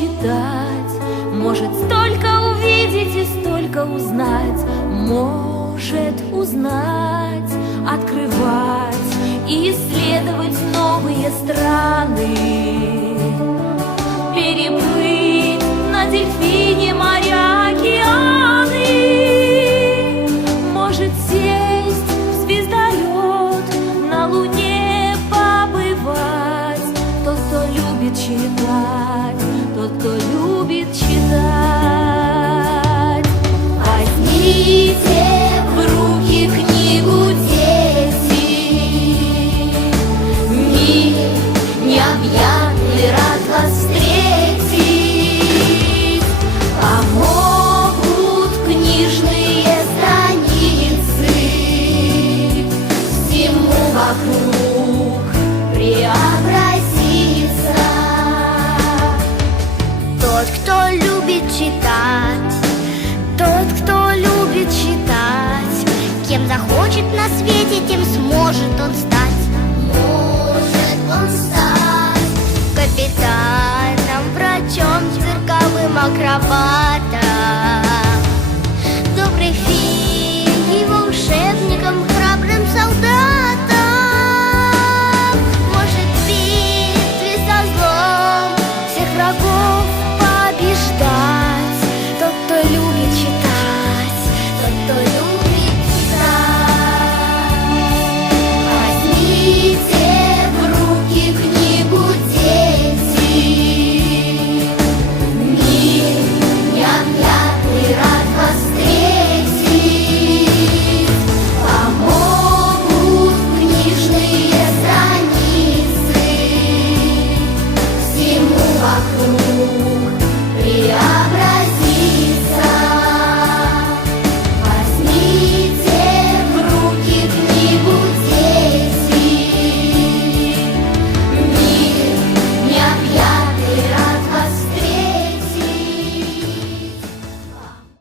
читать, может столько увидеть и столько узнать, может узнать, открывать и исследовать новые страны, переплыть на дельфине моря, океаны, может сесть в звездолет, на Луне побывать. Тот, кто любит читать, тот, кто любит читать. Возьмите в руки книгу, дети, Мир необъятный рад вас встретить. Помогут книжные страницы Всему вокруг преобразиться. Любит читать, тот, кто любит читать, кем захочет на свете, тем сможет он стать. Может он стать капитаном, врачом, цирковым акробатом. aku